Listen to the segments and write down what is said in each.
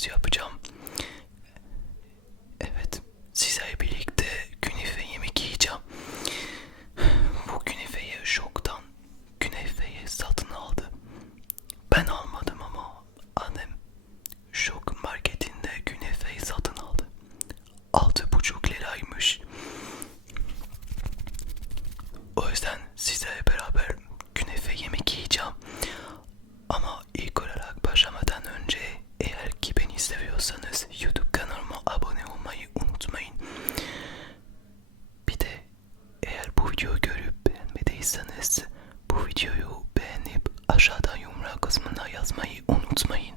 istiyor beğendiyseniz bu videoyu beğenip aşağıda yumra kısmına yazmayı unutmayın.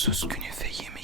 sus gün efeyimi.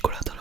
chocolate